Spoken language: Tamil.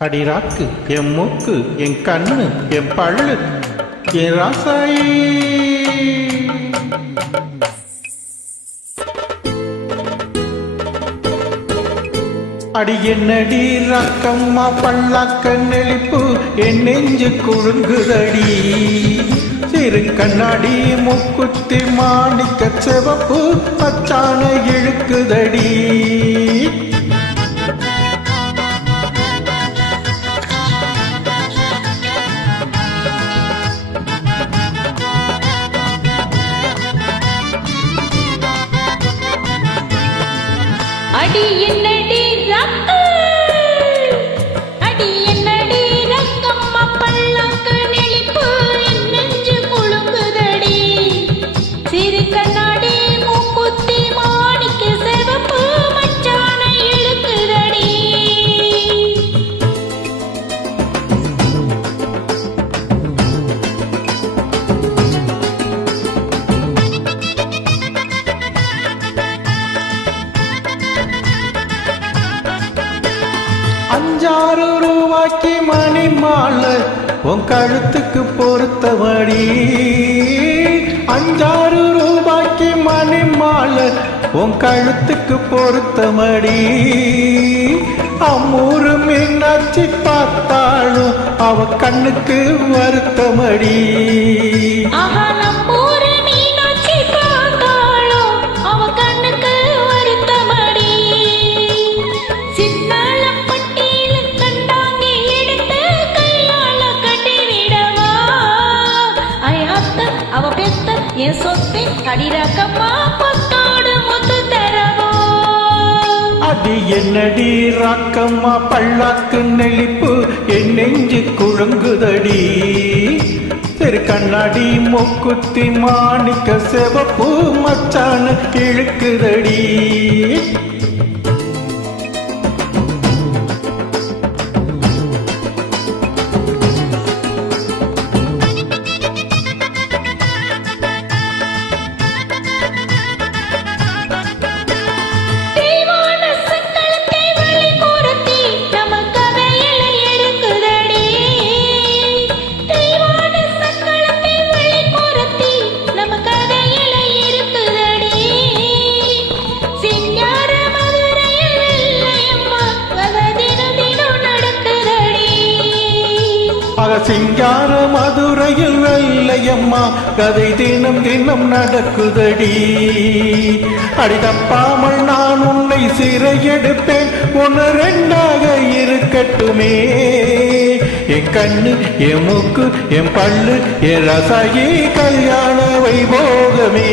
அடிராக்கு என் மூக்கு என் கண்ணு என் பள்ளு என் ராசாயி அடி என்னடி ரக்கம்மா பல்லாக்க நெளிப்பு என் நெஞ்சு குழுங்குதடி சிறு கண்ணாடி மூக்குத்தி மாணிக்க சிவப்பு பச்சான இழுக்குதடி அடி என்னடி ரக்கு அடி என்னடி ரக்கம்மா பல்லாக்க நெளிப்பு என் நெஞ்சு குழுங்குதடி சிறு கண்ணாடி மூக்குத்தி மாணிக்க சிவப்பு மச்சான இழுக்குதடி அஞ்சாறு ரூபாய்க்கு மணி மாலை உன் கழுத்துக்கு பொறுத்தபடி அஞ்சாறு ரூபாய்க்கு மணி மாலை உன் கழுத்துக்கு பொறுத்தபடி அம்மூரு மீனாட்சி பார்த்தாலும் அவ கண்ணுக்கு வருத்தமடி என் சொத்தை அடிராக்கம்மா கொத்தோடு முத்து தரவோ அது என்னடி ராக்கம்மா பல்லாக்கு நெளிப்பு என் நெஞ்சு குழுங்குதடி திரு கண்ணாடி மூக்குத்தி மாணிக்க சிவப்பு மச்சான இழுக்குதடி சிங்கார மதுரையில் வெள்ளையம்மா கதை தினம் தினம் நடக்குதடி அடி தப்பாமல் நான் உன்னை சிறையெடுப்பேன் ஒன்று ரெண்டாக இருக்கட்டுமே என் கண்ணு என் மூக்கு என் பல்லு என் ரசாயி கல்யாண வைபோகமே.